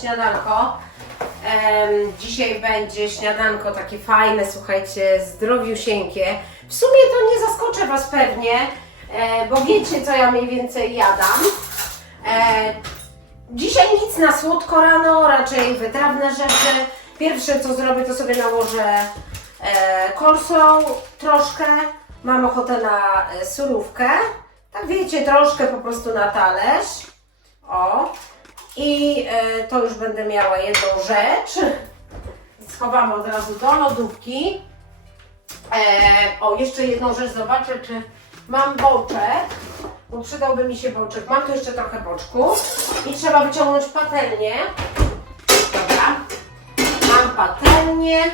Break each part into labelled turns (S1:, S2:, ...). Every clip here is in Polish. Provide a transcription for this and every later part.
S1: Śniadanko. Dzisiaj będzie śniadanko takie fajne, słuchajcie, zdrowiusieńkie. W sumie to nie zaskoczę Was pewnie, e, bo wiecie co ja mniej więcej jadam. E, dzisiaj nic na słodko rano, raczej wytrawne rzeczy. Pierwsze co zrobię to sobie nałożę e, coleslaw troszkę. Mam ochotę na e, surówkę. Tak wiecie, troszkę po prostu na talerz. O. I e, to już będę miała jedną rzecz. Schowamy od razu do lodówki. E, o, jeszcze jedną rzecz, zobaczę czy mam boczek, bo przydałby mi się boczek. Mam tu jeszcze trochę boczku i trzeba wyciągnąć patelnię. Dobra. Mam patelnię,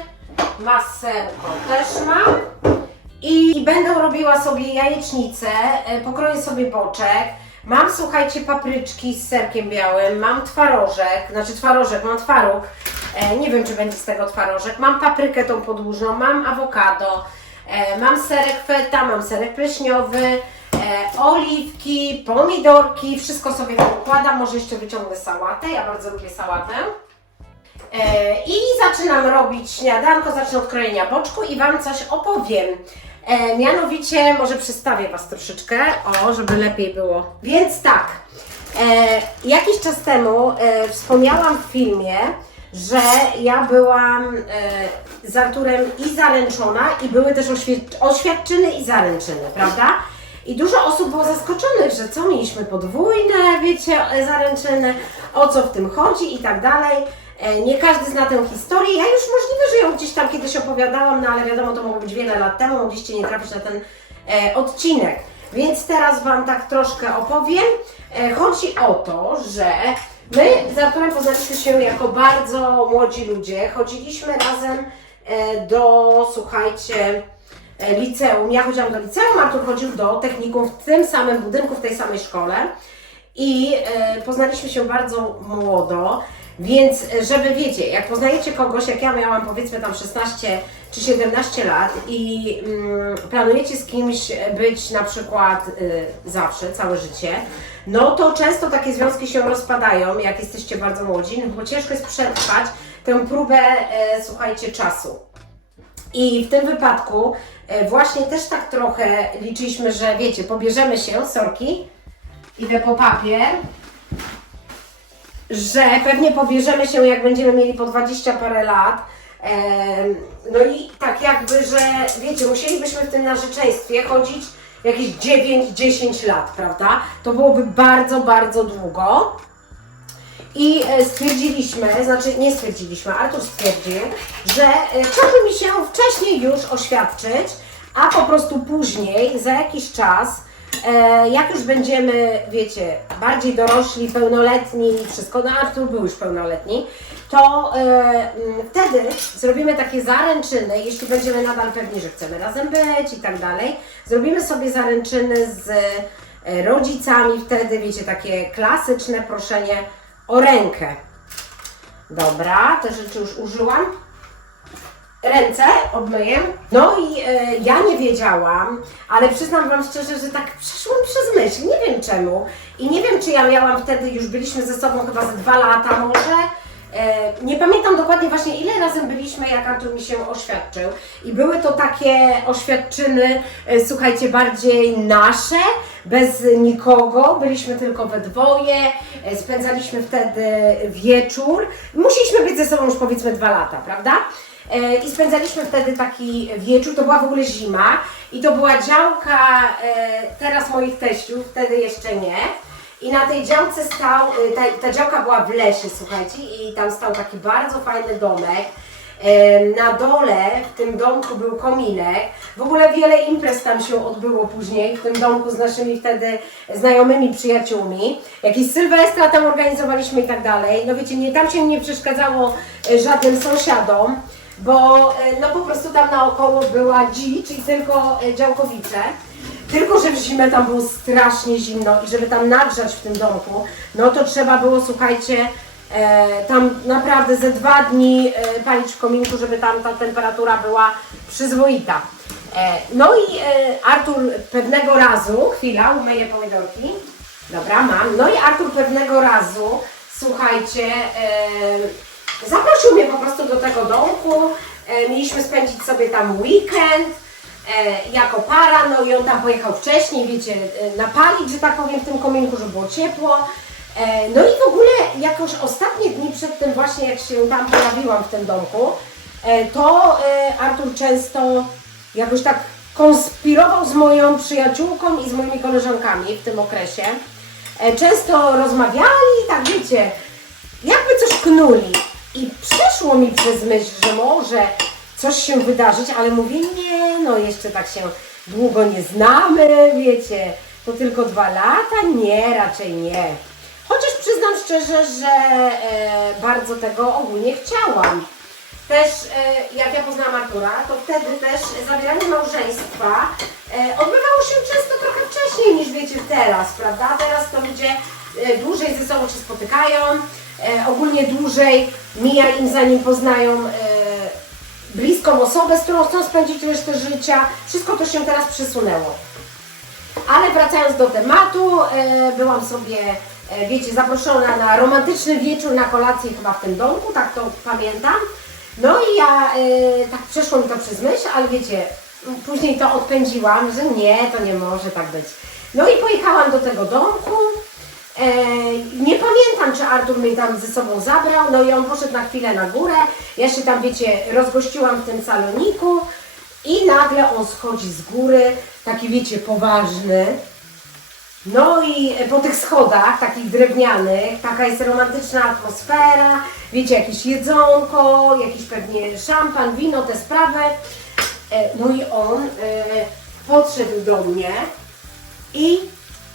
S1: maserko też mam. I będę robiła sobie jajecznicę, e, pokroję sobie boczek. Mam, słuchajcie, papryczki z serkiem białym, mam twarożek, znaczy twarożek, mam twaróg. E, nie wiem, czy będzie z tego twarożek. Mam paprykę tą podłużną, mam awokado, e, mam serek feta, mam serek pleśniowy, e, oliwki, pomidorki, wszystko sobie tam układam. Może jeszcze wyciągnę sałatę, ja bardzo lubię sałatę. E, I zaczynam robić śniadanko, zacznę od krojenia boczku i Wam coś opowiem. E, mianowicie, może przedstawię Was troszeczkę, o, żeby lepiej było. Więc tak, e, jakiś czas temu e, wspomniałam w filmie, że ja byłam e, z Arturem i zaręczona i były też oświadczyny i zaręczyny, prawda? I dużo osób było zaskoczonych, że co, mieliśmy podwójne, wiecie, e, zaręczyny, o co w tym chodzi i tak dalej. E, Nie każdy zna tę historię. Ja już możliwe, że ją gdzieś tam kiedyś opowiadałam, no ale wiadomo, to mogło być wiele lat temu, mogliście nie trafić na ten e, odcinek. Więc teraz Wam tak troszkę opowiem. E, chodzi o to, że my z Arturem poznaliśmy się jako bardzo młodzi ludzie. Chodziliśmy razem do, słuchajcie, liceum. Ja chodziłam do liceum, Artur chodził do technikum w tym samym budynku, w tej samej szkole. I poznaliśmy się bardzo młodo, więc e, żeby wiecie, jak poznajecie kogoś, jak ja miałam powiedzmy tam 16 czy 17 lat i mm, planujecie z kimś być na przykład y, zawsze, całe życie, no to często takie związki się rozpadają, jak jesteście bardzo młodzi, no bo ciężko jest przetrwać tę próbę, e, słuchajcie, czasu. I w tym wypadku e, właśnie też tak trochę liczyliśmy, że wiecie, pobierzemy się, sorki, idę po papier, że pewnie pobierzemy się, jak będziemy mieli po 20 parę lat. No i tak jakby, że wiecie, musielibyśmy w tym narzeczeństwie chodzić jakieś 9-10 lat, prawda? To byłoby bardzo, bardzo długo. I e, stwierdziliśmy, znaczy nie stwierdziliśmy, Artur stwierdził, że e, chciałby mi się wcześniej już oświadczyć, a po prostu później, za jakiś czas, e, jak już będziemy, wiecie, bardziej dorośli, pełnoletni i wszystko, no Artur był już pełnoletni, to e, mm, wtedy zrobimy takie zaręczyny, jeśli będziemy nadal pewni, że chcemy razem być i tak dalej. Zrobimy sobie zaręczyny z e, rodzicami, wtedy wiecie, takie klasyczne proszenie o rękę. Dobra, te rzeczy już użyłam. Ręce obmyję. No i e, ja nie wiedziałam, ale przyznam Wam szczerze, że tak przeszło mi przez myśl. Nie wiem czemu. I nie wiem, czy ja miałam wtedy, już byliśmy ze sobą chyba ze dwa lata może. E, nie pamiętam dokładnie właśnie ile razem byliśmy, jak Artur mi się oświadczył. I były to takie oświadczyny, e, słuchajcie, bardziej nasze, bez nikogo. Byliśmy tylko we dwoje, e, spędzaliśmy wtedy wieczór. Musieliśmy być ze sobą już powiedzmy dwa lata, prawda? E, I spędzaliśmy wtedy taki wieczór, to była w ogóle zima i to była działka e, teraz moich teściów, wtedy jeszcze nie. I na tej działce stał, y, ta, ta działka była w lesie, słuchajcie, i tam stał taki bardzo fajny domek. Na dole w tym domku był kominek. W ogóle wiele imprez tam się odbyło później w tym domku z naszymi wtedy znajomymi przyjaciółmi. Jakieś sylwestra tam organizowaliśmy i tak dalej. No wiecie, nie, tam się nie przeszkadzało e, żadnym sąsiadom, bo e, no po prostu tam naokoło była dzicz i tylko e, działkowicze. Tylko, że w zimę tam było strasznie zimno i żeby tam nagrzać w tym domku, no to trzeba było, słuchajcie, e, tam naprawdę ze dwa dni palić w kominku, żeby tam ta temperatura była przyzwoita. No i Artur pewnego razu, chwila, umyję pomidorki. Dobra, mam. No i Artur pewnego razu słuchajcie, zaprosił mnie po prostu do tego domku. E, mieliśmy spędzić sobie tam weekend e, jako para, no i on tam pojechał wcześniej, wiecie, e, napalić, że tak powiem, w tym kominku, żeby było ciepło. No i w ogóle jakoś ostatnie dni przed tym właśnie, jak się tam pojawiłam w tym domku, to Artur często jakoś tak konspirował z moją przyjaciółką i z moimi koleżankami w tym okresie. Często rozmawiali, tak wiecie, jakby coś knuli. I przeszło mi przez myśl, że może coś się wydarzyć, ale mówię, nie, no jeszcze tak się długo nie znamy, wiecie, to tylko dwa lata? Nie, raczej nie. Chociaż przyznam szczerze, że e, bardzo tego ogólnie chciałam. Też e, jak ja poznałam Artura, to wtedy też zawieranie małżeństwa e, odbywało się często trochę wcześniej niż wiecie teraz, prawda? Teraz to ludzie e, dłużej ze sobą się spotykają, ogólnie dłużej mija im zanim poznają e, bliską osobę, z którą chcą spędzić resztę życia. Wszystko to się teraz przesunęło. Ale wracając do tematu, e, byłam sobie, e, wiecie, zaproszona na romantyczny wieczór na kolację chyba w tym domku, tak to pamiętam. No i ja, e, tak przeszło mi to przez myśl, ale wiecie, później to odpędziłam, że nie, to nie może tak być. No i pojechałam do tego domku. E, nie pamiętam, czy Artur mnie tam ze sobą zabrał, no i on poszedł na chwilę na górę. Ja się tam, wiecie, rozgościłam w tym saloniku i nagle on schodzi z góry, taki, wiecie, poważny. No i po tych schodach, takich drewnianych, taka jest romantyczna atmosfera, wiecie, jakieś jedzonko, jakiś pewnie szampan, wino, te sprawy. E, No i on e, podszedł do mnie i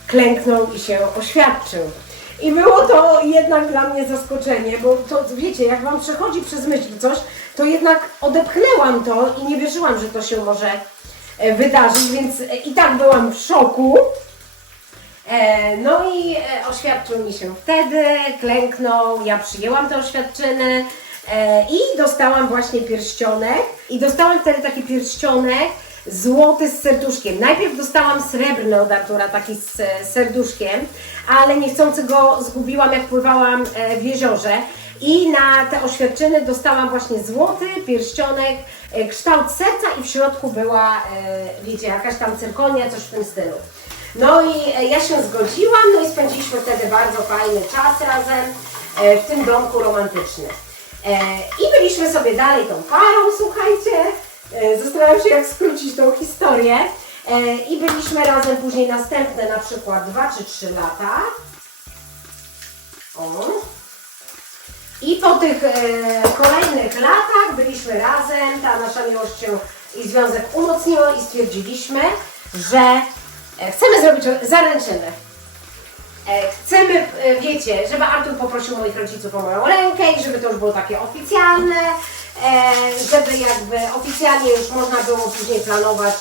S1: klęknął i się oświadczył. I było to jednak dla mnie zaskoczenie, bo to wiecie, jak Wam przechodzi przez myśl coś, to jednak odepchnęłam to i nie wierzyłam, że to się może e, wydarzyć, więc e, i tak byłam w szoku. E, No i oświadczył mi się wtedy, klęknął, ja przyjęłam te oświadczyny e, i dostałam właśnie pierścionek. I dostałam wtedy taki pierścionek złoty z serduszkiem. Najpierw dostałam srebrny od Artura, taki z e, serduszkiem, ale niechcący go zgubiłam, jak pływałam e, w jeziorze. I na te oświadczyny dostałam właśnie złoty pierścionek, e, kształt serca i w środku była, wiecie, jakaś tam cyrkonia, coś w tym stylu. No i ja się zgodziłam, no i spędziliśmy wtedy bardzo fajny czas razem w tym domku romantycznym. I byliśmy sobie dalej tą parą, słuchajcie. E, Zastanawiam się, jak skrócić tą historię. E, I byliśmy razem później następne na przykład 2 czy 3 lata. O. I po tych e, kolejnych latach byliśmy razem, ta nasza miłość się i związek umocniła i stwierdziliśmy, że chcemy zrobić zaręczyny. Chcemy, wiecie, żeby Artur poprosił moich rodziców o moją rękę i żeby to już było takie oficjalne, żeby jakby oficjalnie już można było później planować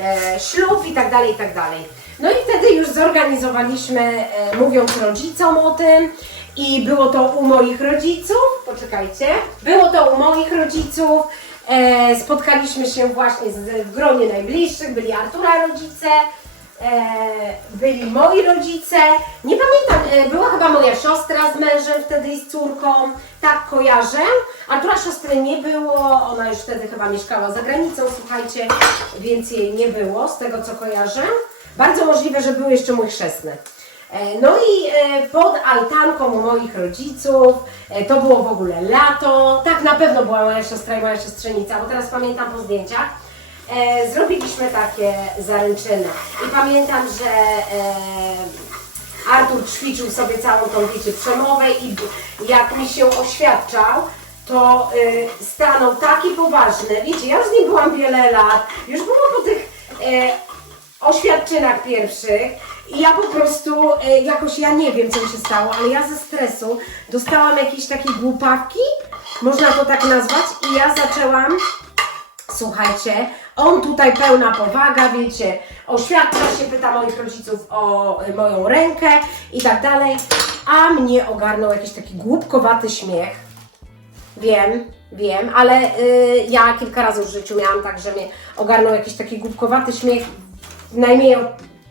S1: e, ślub i tak dalej, i tak dalej. No i wtedy już zorganizowaliśmy, e, mówiąc rodzicom o tym i było to u moich rodziców, poczekajcie, było to u moich rodziców, e, spotkaliśmy się właśnie w gronie najbliższych, byli Artura rodzice, e, byli moi rodzice, nie pamiętam, e, była chyba moja siostra z mężem wtedy i z córką, tak kojarzę. Artura siostry nie było, ona już wtedy chyba mieszkała za granicą, słuchajcie, więc jej nie było z tego co kojarzę. Bardzo możliwe, że był jeszcze mój chrzestny. E, No i e, pod altanką u moich rodziców, e, to było w ogóle lato, tak na pewno była moja siostra i moja siostrzenica, bo teraz pamiętam po zdjęciach, e, zrobiliśmy takie zaręczyny. I pamiętam, że e, Artur ćwiczył sobie całą tą, wiecie, przemowę i jak mi się oświadczał, to y, stanął taki poważny. Wiecie, ja z nim byłam wiele lat, już było po tych e, oświadczynach pierwszych i ja po prostu e, jakoś, ja nie wiem co mi się stało, ale ja ze stresu dostałam jakieś takie głupawki, można to tak nazwać i ja zaczęłam Słuchajcie, on tutaj pełna powaga, wiecie, oświadcza się, pyta moich rodziców o y, moją rękę i tak dalej, a mnie ogarnął jakiś taki głupkowaty śmiech. Wiem, wiem, ale y, ja kilka razy w życiu miałam tak, że mnie ogarnął jakiś taki głupkowaty śmiech w najmniej,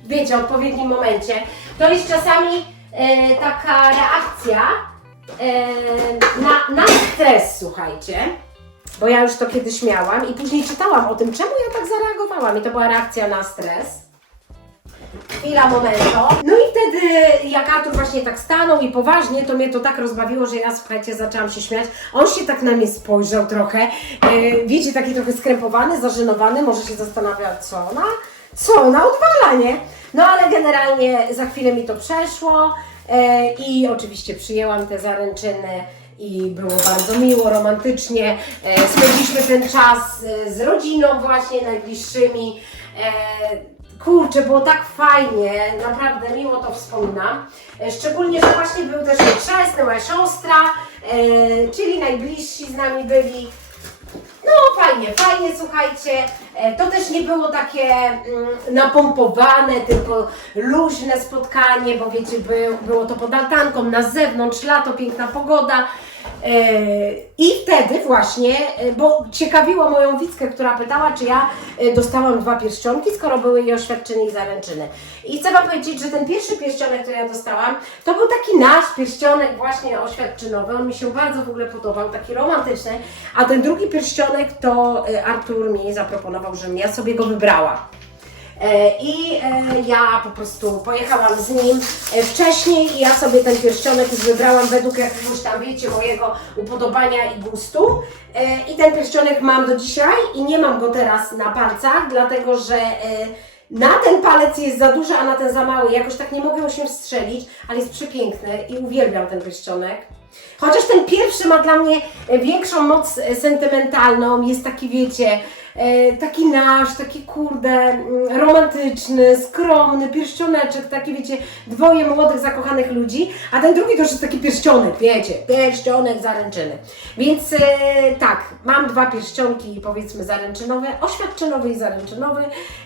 S1: wiecie, odpowiednim momencie. To jest czasami y, taka reakcja, na, na stres, słuchajcie. Bo ja już to kiedyś miałam i później czytałam o tym, czemu ja tak zareagowałam. I to była reakcja na stres. Chwila, momento. No i wtedy, jak Artur właśnie tak stanął i poważnie, to mnie to tak rozbawiło, że ja, słuchajcie, zaczęłam się śmiać. On się tak na mnie spojrzał trochę. E, wiecie, taki trochę skrępowany, zażenowany, może się zastanawia, co ona, co ona odwala, nie? No ale generalnie za chwilę mi to przeszło e, i oczywiście przyjęłam te zaręczyny i było bardzo miło, romantycznie. E, spędziliśmy ten czas e, z rodziną właśnie, najbliższymi. E, Kurczę, było tak fajnie, naprawdę miło to wspominam. Szczególnie, że właśnie był też mój chrzestny, moja siostra, czyli najbliżsi z nami byli. No fajnie, fajnie, słuchajcie. E, To też nie było takie mm, napompowane, tylko luźne spotkanie, bo wiecie, by, było to pod altanką, na zewnątrz, lato, piękna pogoda. E, I wtedy właśnie, e, bo ciekawiło moją widzkę, która pytała, czy ja e, dostałam dwa pierścionki, skoro były jej oświadczyny i zaręczyny. I chcę Wam powiedzieć, że ten pierwszy pierścionek, który ja dostałam, to był taki nasz pierścionek właśnie oświadczynowy. On mi się bardzo w ogóle podobał, taki romantyczny. A ten drugi pierścionek to Artur mi zaproponował, żebym ja sobie go wybrała. E, I e, ja po prostu pojechałam z nim e, wcześniej i ja sobie ten pierścionek już wybrałam według jakiegoś tam, wiecie, mojego upodobania i gustu. I ten pierścionek mam do dzisiaj i nie mam go teraz na palcach, dlatego że na ten palec jest za duży, a na ten za mały. Jakoś tak nie mogę się strzelić, ale jest przepiękny i uwielbiam ten pierścionek. Chociaż ten pierwszy ma dla mnie większą moc sentymentalną, jest taki, wiecie, taki nasz, taki kurde, mm, romantyczny, skromny, pierścioneczek, taki, wiecie, dwoje młodych, zakochanych ludzi, a ten drugi to już jest taki pierścionek, wiecie, pierścionek zaręczyny. Więc e, tak, mam dwa pierścionki, powiedzmy, zaręczynowe, oświadczynowy i zaręczynowy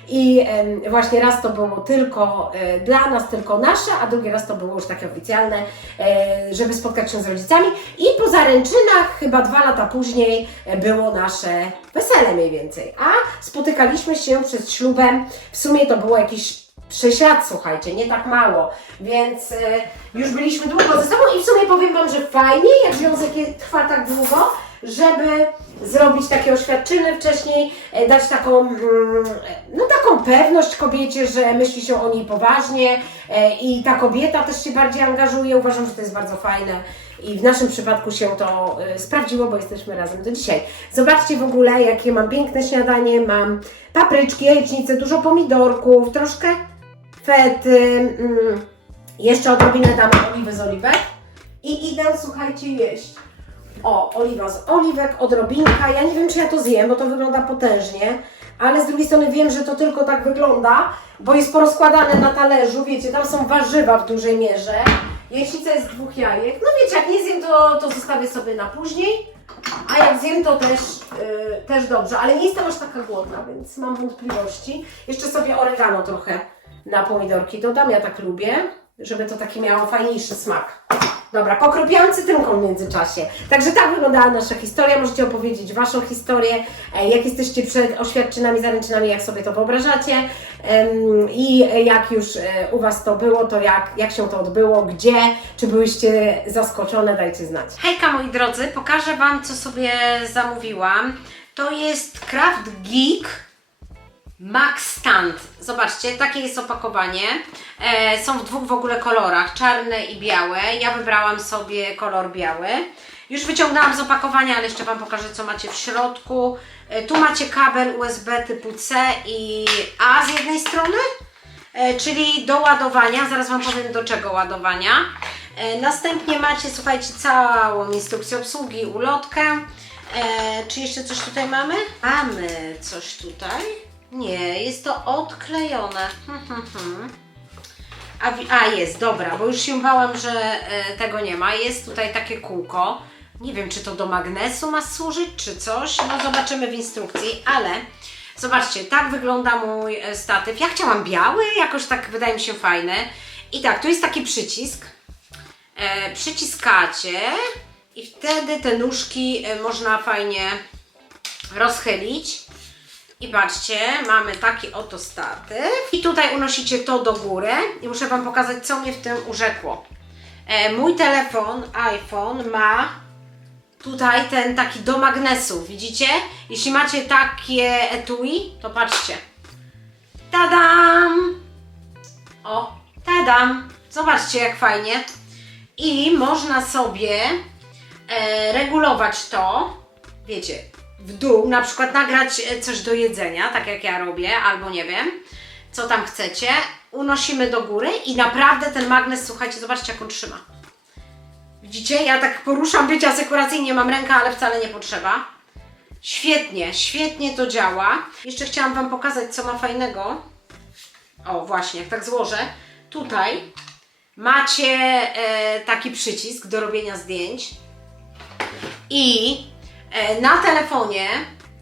S1: i właśnie raz to było tylko e, dla nas, tylko nasze, a drugi raz to było już takie oficjalne, e, żeby spotkać się z rodzicami i po zaręczynach, chyba dwa lata później, e, było nasze wesele mniej więcej, a spotykaliśmy się przed ślubem, w sumie to było jakieś 6 lat, słuchajcie, nie tak mało, więc e, już byliśmy długo ze sobą i w sumie powiem Wam, że fajnie, jak związek trwa tak długo, żeby zrobić takie oświadczyny wcześniej, e, dać taką, mm, no taką pewność kobiecie, że myśli się o niej poważnie e, i ta kobieta też się bardziej angażuje. Uważam, że to jest bardzo fajne i w naszym przypadku się to e, sprawdziło, bo jesteśmy razem do dzisiaj. Zobaczcie w ogóle, jakie mam piękne śniadanie. Mam papryczki, jajecznicę, dużo pomidorków, troszkę fety, mm, jeszcze odrobinę dam oliwy z oliwek i idę, słuchajcie, jeść. O, oliwa z oliwek, odrobinka. Ja nie wiem, czy ja to zjem, bo to wygląda potężnie, ale z drugiej strony wiem, że to tylko tak wygląda, bo jest porozkładane na talerzu, wiecie, tam są warzywa w dużej mierze. Jajecznica jest z dwóch jajek. No wiecie, jak nie zjem, to, to zostawię sobie na później, a jak zjem, to też, yy, też dobrze, ale nie jestem aż taka głodna, więc mam wątpliwości. Jeszcze sobie oregano trochę na pomidorki dodam, ja tak lubię, żeby to taki miało fajniejszy smak. Dobra, pokropiłam cytrynką w międzyczasie. Także tak wyglądała nasza historia. Możecie opowiedzieć Waszą historię, e, jak jesteście przed oświadczynami, zaręczynami, jak sobie to wyobrażacie i jak już e, u Was to było, to jak, jak się to odbyło, gdzie, czy byłyście zaskoczone, dajcie znać.
S2: Hejka moi drodzy, pokażę Wam co sobie zamówiłam. To jest Craft Geek Max Stand. Zobaczcie, takie jest opakowanie. E, są w dwóch w ogóle kolorach, czarne i białe. Ja wybrałam sobie kolor biały. Już wyciągnęłam z opakowania, ale jeszcze Wam pokażę co macie w środku. E, tu macie kabel USB typu C i A z jednej strony. E, czyli do ładowania. Zaraz Wam powiem do czego ładowania. E, Następnie macie, słuchajcie, całą instrukcję obsługi, ulotkę. E, czy jeszcze coś tutaj mamy? Mamy coś tutaj. Nie, jest to odklejone. Hmm, hmm, hmm. A, a jest, dobra, bo już się bałam, że e, tego nie ma. Jest tutaj takie kółko. Nie wiem, czy to do magnesu ma służyć, czy coś. No zobaczymy w instrukcji, ale zobaczcie, tak wygląda mój e, statyw. Ja chciałam biały, jakoś tak wydaje mi się fajny. I tak, tu jest taki przycisk. E, przyciskacie i wtedy te nóżki e, można fajnie rozchylić. I patrzcie, mamy taki oto statyw. I tutaj unosicie to do góry. I muszę Wam pokazać, co mnie w tym urzekło. E, mój telefon, iPhone, ma tutaj ten taki do magnesu, widzicie? Jeśli macie takie etui, to patrzcie. Tadam! O, tadam! Zobaczcie jak fajnie. I można sobie e, regulować to, wiecie, w dół, na przykład nagrać e, coś do jedzenia, tak jak ja robię, albo nie wiem, co tam chcecie. Unosimy do góry i naprawdę ten magnes, słuchajcie, zobaczcie jak on trzyma. Widzicie, ja tak poruszam, wiecie, asekuracyjnie mam rękę, ale wcale nie potrzeba. Świetnie, świetnie to działa. Jeszcze chciałam Wam pokazać, co ma fajnego. O, właśnie, jak tak złożę. Tutaj macie e, taki przycisk do robienia zdjęć. I na telefonie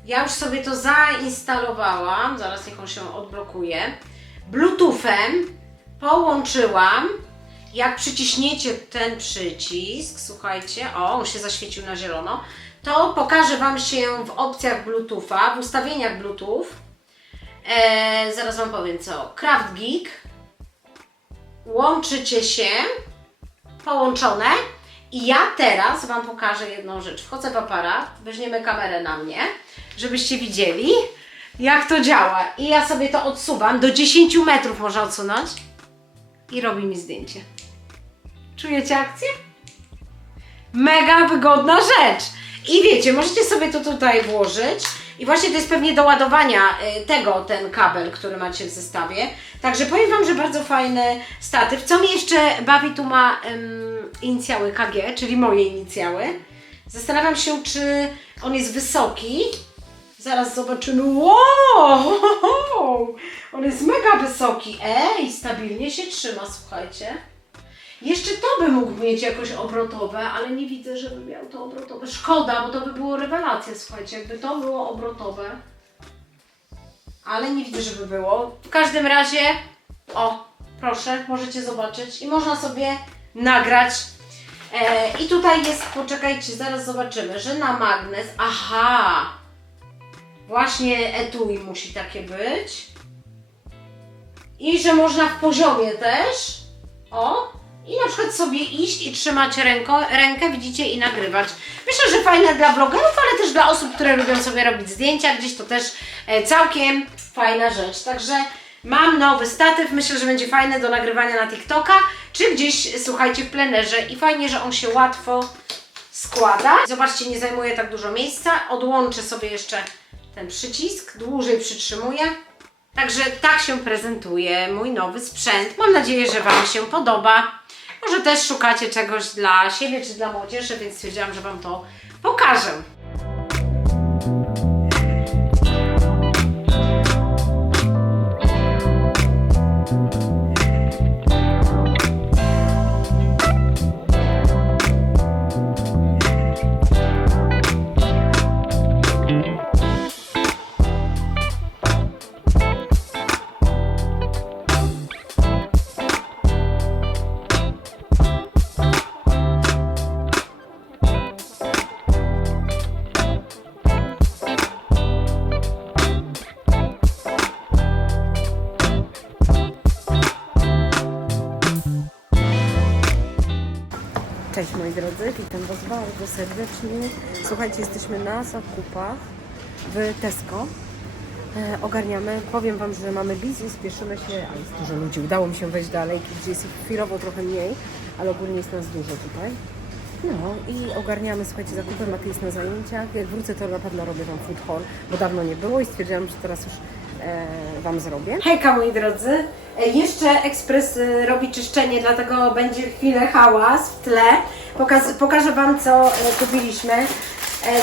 S2: ja już sobie to zainstalowałam. Zaraz niech on się odblokuje. Bluetoothem połączyłam. Jak przyciśniecie ten przycisk, słuchajcie, o, on się zaświecił na zielono, to pokaże Wam się w opcjach Bluetootha, w ustawieniach Bluetooth. E, zaraz Wam powiem co. Craft Geek. Łączycie się, połączone. I ja teraz Wam pokażę jedną rzecz. Wchodzę w aparat, weźmiemy kamerę na mnie, żebyście widzieli, jak to działa. I ja sobie to odsuwam. Do 10 metrów można odsunąć. I robi mi zdjęcie. Czujecie akcję? Mega wygodna rzecz. I wiecie, możecie sobie to tutaj włożyć. I właśnie to jest pewnie do ładowania y, tego, ten kabel, który macie w zestawie. Także powiem Wam, że bardzo fajny statyw. Co mnie jeszcze bawi, tu ma ym, inicjały KG, czyli moje inicjały. Zastanawiam się, czy on jest wysoki. Zaraz zobaczymy. Wow! On jest mega wysoki. Ej, stabilnie się trzyma, słuchajcie. Jeszcze to by mógł mieć jakoś obrotowe, ale nie widzę, żeby miał to obrotowe. Szkoda, bo to by było rewelacja, słuchajcie, jakby to było obrotowe. Ale nie widzę, żeby było. W każdym razie, o, proszę, możecie zobaczyć i można sobie nagrać. E, I tutaj jest, poczekajcie, zaraz zobaczymy, że na magnes, aha, właśnie etui musi takie być. I że można w poziomie też, o, i na przykład sobie iść i trzymać ręko, rękę, widzicie, i nagrywać. Myślę, że fajne dla blogerów, ale też dla osób, które lubią sobie robić zdjęcia gdzieś, to też e, całkiem fajna rzecz. Także mam nowy statyw, myślę, że będzie fajny do nagrywania na TikToka, czy gdzieś, słuchajcie, w plenerze. I fajnie, że on się łatwo składa. Zobaczcie, nie zajmuje tak dużo miejsca. Odłączę sobie jeszcze ten przycisk, dłużej przytrzymuję. Także tak się prezentuje mój nowy sprzęt. Mam nadzieję, że Wam się podoba. Może też szukacie czegoś dla siebie czy dla młodzieży, więc stwierdziłam, że Wam to pokażę.
S1: Witam Was bardzo serdecznie. Słuchajcie, jesteśmy na zakupach w Tesco. E, ogarniamy. Powiem Wam, że mamy busy, spieszymy się, ale jest dużo ludzi. Udało mi się wejść dalej, gdzie jest chwilowo trochę mniej, ale ogólnie jest nas dużo tutaj. No i ogarniamy, słuchajcie, zakupy. Maty jest na zajęciach. Jak wrócę, to na pewno robię Wam food haul, bo dawno nie było i stwierdziłam, że teraz już Wam zrobię. Hejka moi drodzy. E, Jeszcze ekspres e, robi czyszczenie, dlatego będzie chwilę hałas w tle. Pokaz, pokażę Wam, co e, kupiliśmy. E,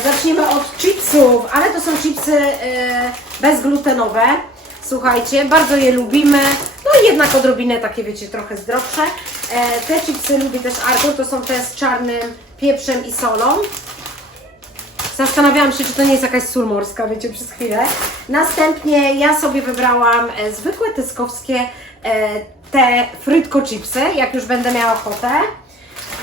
S1: Zaczniemy od chipsów, ale to są chipsy e, bezglutenowe. Słuchajcie, bardzo je lubimy. No i jednak odrobinę takie, wiecie, trochę zdrowsze. E, Te chipsy lubi też Artur, to są te z czarnym pieprzem i solą. Zastanawiałam się, czy to nie jest jakaś sól morska, wiecie, przez chwilę. Następnie ja sobie wybrałam e, zwykłe tyskowskie e, te frytko chipsy, jak już będę miała ochotę.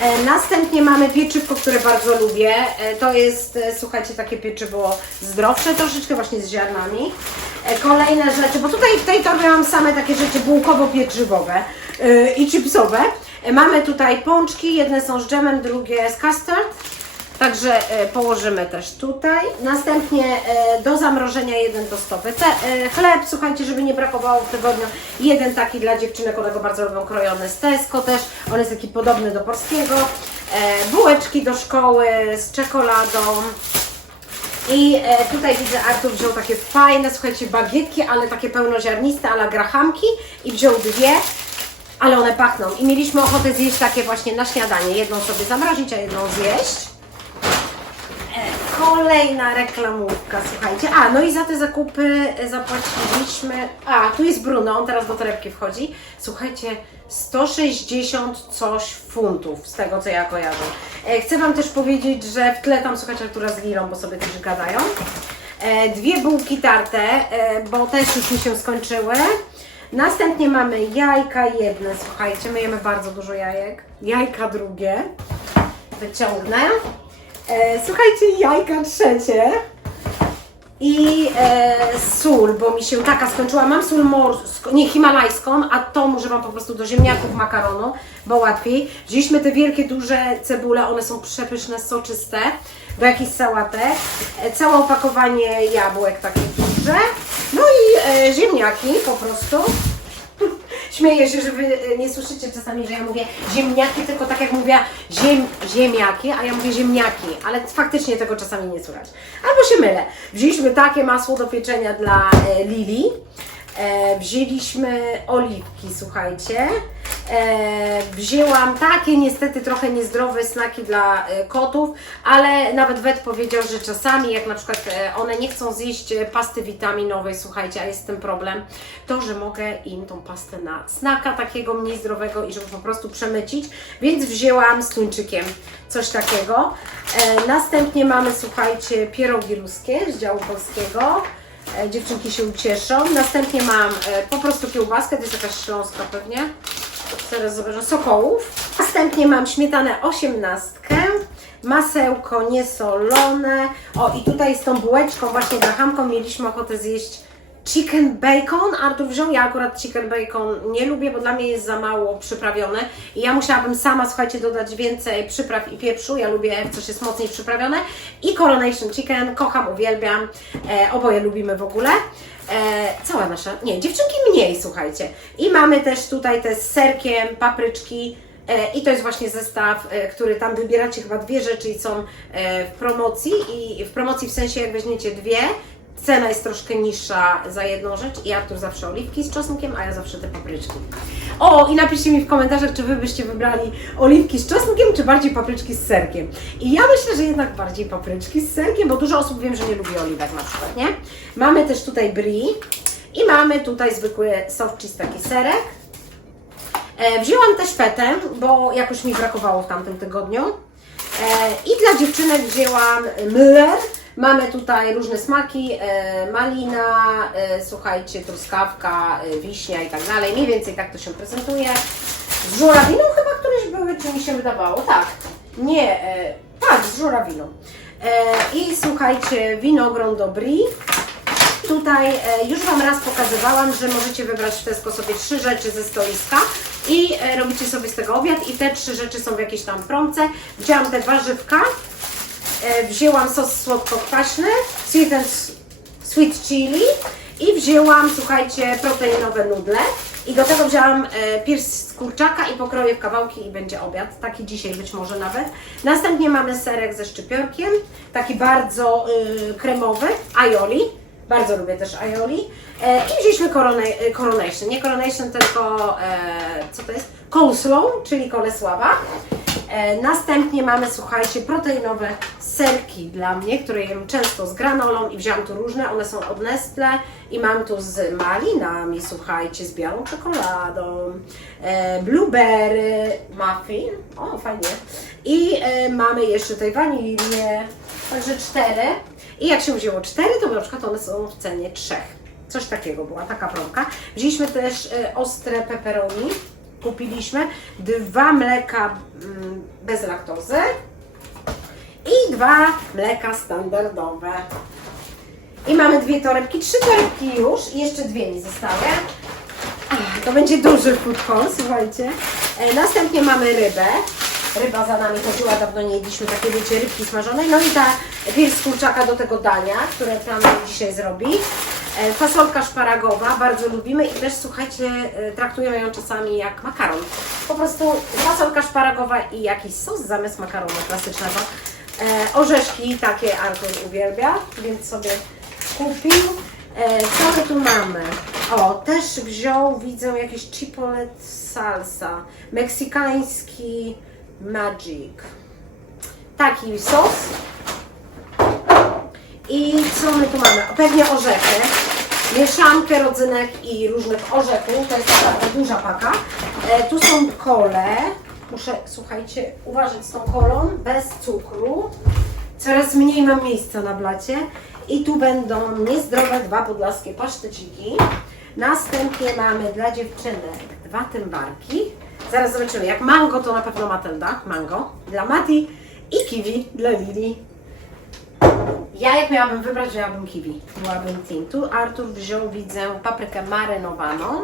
S1: E, następnie mamy pieczywko, które bardzo lubię. To jest, słuchajcie, takie pieczywo zdrowsze, troszeczkę właśnie z ziarnami. Kolejne rzeczy, bo tutaj w tej torbie mam same takie rzeczy bułkowo-pieczywowe i chipsowe. Mamy tutaj pączki, jedne są z dżemem, drugie z custard. Także e, położymy też tutaj. Następnie e, do zamrożenia jeden tostowy e, chleb, słuchajcie, żeby nie brakowało w tygodniu. Jeden taki dla dziewczynek, one bardzo lubią, krojony z Tesco też. On jest taki podobny do polskiego. Bułeczki do szkoły z czekoladą. I tutaj widzę, Artur wziął takie fajne, słuchajcie, bagietki, ale takie pełnoziarniste, ale grahamki i wziął dwie, ale one pachną. I mieliśmy ochotę zjeść takie właśnie na śniadanie. Jedną sobie zamrozić, a jedną zjeść. Kolejna reklamówka, słuchajcie. A, no i za te zakupy e, zapłaciliśmy. A, tu jest Bruno, on teraz do torebki wchodzi. Słuchajcie, 160 coś funtów z tego co ja kojarzę. E, Chcę Wam też powiedzieć, że w tle tam słuchajcie Artura z Lilą, bo sobie też gadają. E, Dwie bułki tarte, bo też już mi się skończyły. Następnie mamy jajka jedne, słuchajcie, my jemy bardzo dużo jajek. Jajka drugie. Wyciągnę. E, słuchajcie, jajka trzecie. I e, sól, bo mi się taka skończyła. Mam sól morską, nie himalajską, a tą używam po prostu do ziemniaków makaronu, bo łatwiej. Wzięliśmy te wielkie, duże cebule, one są przepyszne, soczyste, do jakichś sałatek. E, całe opakowanie jabłek takie duże. No i e, ziemniaki po prostu. Śmieję się, że Wy e, nie słyszycie czasami, że ja mówię ziemniaki, tylko tak jak mówię ziem, ziemniaki, a ja mówię ziemniaki, ale faktycznie tego czasami nie słychać. Albo się mylę. Wzięliśmy takie masło do pieczenia dla e, Lili. E, wzięliśmy oliwki, słuchajcie. E, wzięłam takie niestety trochę niezdrowe snaki dla e, kotów, ale nawet wet powiedział, że czasami jak na przykład e, one nie chcą zjeść pasty witaminowej, słuchajcie, a jest tym problem, to że mogę im tą pastę na snaka takiego mniej zdrowego i żeby po prostu przemycić, więc wzięłam z tuńczykiem coś takiego. Następnie mamy, słuchajcie, pierogi ruskie z działu polskiego. Dziewczynki się ucieszą. Następnie mam po prostu kiełbaskę, to jest jakaś śląska pewnie. Zaraz zobaczę, sokołów. Następnie mam śmietanę osiemnastkę, masełko niesolone. O i tutaj z tą bułeczką, właśnie grahamką mieliśmy ochotę zjeść chicken bacon. Artur wziął, ja akurat chicken bacon nie lubię, bo dla mnie jest za mało przyprawione. I ja musiałabym sama, słuchajcie, dodać więcej przypraw i pieprzu. Ja lubię, jak coś jest mocniej przyprawione. I coronation chicken, kocham, uwielbiam. E, oboje lubimy w ogóle. E, cała nasza, nie, dziewczynki mniej, słuchajcie. I mamy też tutaj te z serkiem, papryczki. E, I to jest właśnie zestaw, e, który tam wybieracie chyba dwie rzeczy i są e, w promocji. I w promocji w sensie jak weźmiecie dwie, cena jest troszkę niższa za jedną rzecz. I Artur zawsze oliwki z czosnkiem, a ja zawsze te papryczki. O, i napiszcie mi w komentarzach, czy Wy byście wybrali oliwki z czosnkiem, czy bardziej papryczki z serkiem. I ja myślę, że jednak bardziej papryczki z serkiem, bo dużo osób wiem, że nie lubi oliwek na przykład, nie? Mamy też tutaj brie i mamy tutaj zwykły soft cheese, taki serek. E, wzięłam też fetę, bo jakoś mi brakowało w tamtym tygodniu. E, I dla dziewczynek wzięłam Müller. Mamy tutaj różne smaki, e, malina, e, słuchajcie, truskawka, e, wiśnia i tak dalej. Mniej więcej tak to się prezentuje. Z żurawiną chyba któreś były, czy mi się wydawało? Tak. Nie, tak, z żurawiną. I słuchajcie, winogron do brie. Tutaj już Wam raz pokazywałam, że możecie wybrać w Tesco sobie trzy rzeczy ze stoiska i robicie sobie z tego obiad i te trzy rzeczy są w jakiejś tam promce. Wzięłam te warzywka, wzięłam sos słodko-kwaśny, sweet sweet chili i wzięłam, słuchajcie, proteinowe nudle. I do tego wzięłam e, pierś z kurczaka i pokroję w kawałki i będzie obiad, taki dzisiaj być może nawet. Następnie mamy serek ze szczypiorkiem, taki bardzo y, kremowy, aioli. Bardzo lubię też aioli. E, I wzięliśmy corona, e, coronation, nie coronation, tylko e, co to jest? Coleslaw, czyli kolesława. E, następnie mamy, słuchajcie, proteinowe serki dla mnie, które jem często z granolą i wziąłam tu różne, one są od Nestle i mam tu z malinami, słuchajcie, z białą czekoladą, e, blueberry, muffin, o fajnie, i e, mamy jeszcze tutaj wanilię, także cztery. I jak się wzięło cztery, to na przykład one są w cenie trzech. Coś takiego była, taka promka. Wzięliśmy też e, ostre pepperoni. Kupiliśmy dwa mleka mm, bez laktozy i dwa mleka standardowe. I mamy dwie torebki, trzy torebki już i jeszcze dwie mi zostały. To będzie duży food słuchajcie. E, następnie mamy rybę. Ryba za nami chodziła, dawno nie jedliśmy takiej, wiecie, rybki smażonej. No i ta pierś kurczaka do tego dania, które tam dzisiaj zrobi. E, fasolka szparagowa, bardzo lubimy i też, słuchajcie, e, traktujemy ją czasami jak makaron. Po prostu fasolka szparagowa i jakiś sos zamiast makaronu klasycznego. E, orzeszki takie Artur uwielbia, więc sobie kupił. Co my tu mamy? O, też wziął, widzę, jakiś chipotle salsa. Meksykański magic. Taki sos. I co my tu mamy? Pewnie orzechy. Mieszankę rodzynek i różnych orzechów. To jest taka duża paka. E, tu są kole. Muszę, słuchajcie, uważać z tą kolą. Bez cukru. Coraz mniej mam miejsca na blacie. I tu będą niezdrowe dwa podlaskie paszteciki. Następnie mamy dla dziewczynek dwa tymbarki. Zaraz zobaczymy. Jak mango to na pewno Matylda. Mango. Dla Mati. I kiwi dla Lili. Ja jak miałabym wybrać, wzięłabym kiwi. Byłabym team. Tu Artur wziął, widzę, paprykę marynowaną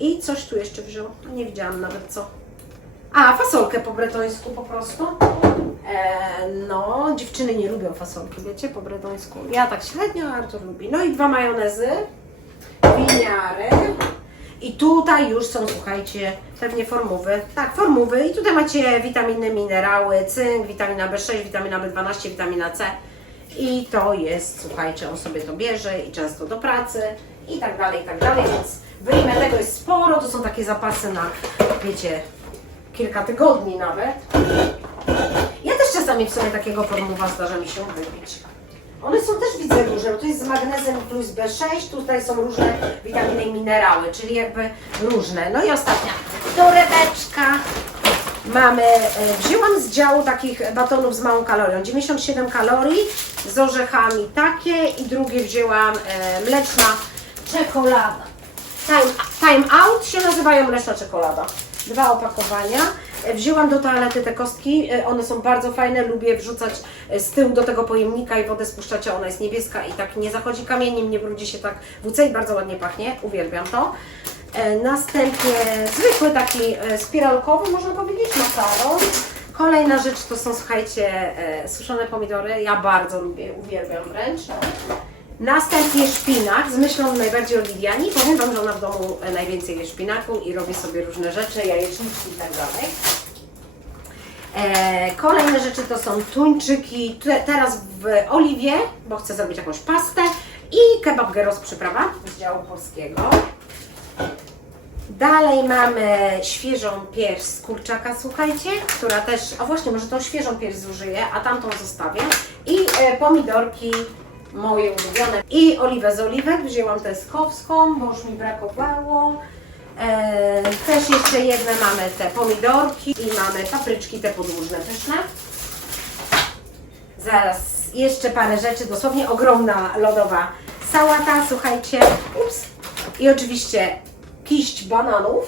S1: i coś tu jeszcze wziął. Nie widziałam nawet co. A, fasolkę po bretońsku po prostu. E, no, dziewczyny nie lubią fasolki, wiecie, po bretońsku. Ja tak średnio, Artur lubi. No i dwa majonezy, winiary. I tutaj już są, słuchajcie, pewnie formowy. Tak, formowy. I tutaj macie witaminy, minerały, cynk, witamina B6, witamina B12, witamina C. I to jest, słuchajcie, on sobie to bierze i często do pracy i tak dalej, i tak dalej, więc wyjmę tego jest sporo, to są takie zapasy na, wiecie, kilka tygodni nawet. Ja też czasami w sumie takiego formuła zdarza mi się wypić. One są też widzę różne, bo to jest z magnezem plus B6, tutaj są różne witaminy i minerały, czyli jakby różne. No i ostatnia torebeczka. Mamy, e, wzięłam z działu takich batonów z małą kalorią, 97 kalorii, z orzechami takie i drugie wzięłam e, mleczna czekolada. Time, time out się nazywają mleczna czekolada. Dwa opakowania. E, Wzięłam do toalety te kostki, e, one są bardzo fajne, lubię wrzucać e, z tyłu do tego pojemnika i wodę spuszczacie, ona jest niebieska i tak nie zachodzi kamieniem, nie brudzi się tak WC i bardzo ładnie pachnie, uwielbiam to. Następnie zwykły taki spiralkowy, można powiedzieć, makaron. Kolejna rzecz to są, słuchajcie, suszone pomidory. Ja bardzo lubię, uwielbiam wręcz. Następnie szpinak, z myślą najbardziej o Liliani. Powiem Wam, że ona w domu najwięcej je szpinaku i robi sobie różne rzeczy, jajeczniczki i tak dalej. E, kolejne rzeczy to są tuńczyki, te, teraz w oliwie, bo chcę zrobić jakąś pastę i kebab gyros przyprawa z działu polskiego. Dalej mamy świeżą pierś z kurczaka, słuchajcie, która też, a właśnie, może tą świeżą pierś zużyję, a tamtą zostawię. I e, pomidorki moje ulubione. I oliwę z oliwek, wzięłam tę skowską, bo już mi brakowało. E, też jeszcze jedne mamy te pomidorki i mamy papryczki te podłużne pyszne. Zaraz jeszcze parę rzeczy, dosłownie ogromna lodowa sałata, słuchajcie. Ups. I oczywiście kiść bananów.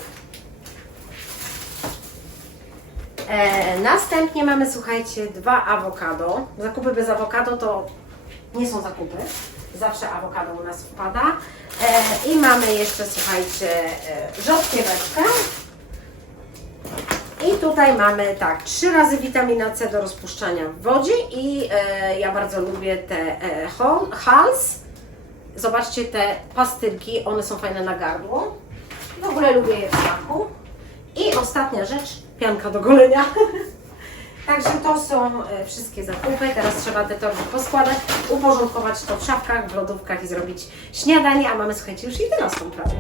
S1: E, następnie mamy, słuchajcie, dwa awokado. Zakupy bez awokado to nie są zakupy. Zawsze awokado u nas wpada. E, I mamy jeszcze, słuchajcie, e, rzodkieweczkę. I tutaj mamy tak, trzy razy witamina C do rozpuszczania w wodzie i e, ja bardzo lubię te e, Hals. Zobaczcie te pastylki, one są fajne na gardło. W ogóle lubię je w smaku. I ostatnia rzecz, pianka do golenia. Także to są e, wszystkie zakupy. Teraz trzeba te torby poskładać, uporządkować to w szafkach, w lodówkach i zrobić śniadanie, a mamy słuchajcie już 11 prawie.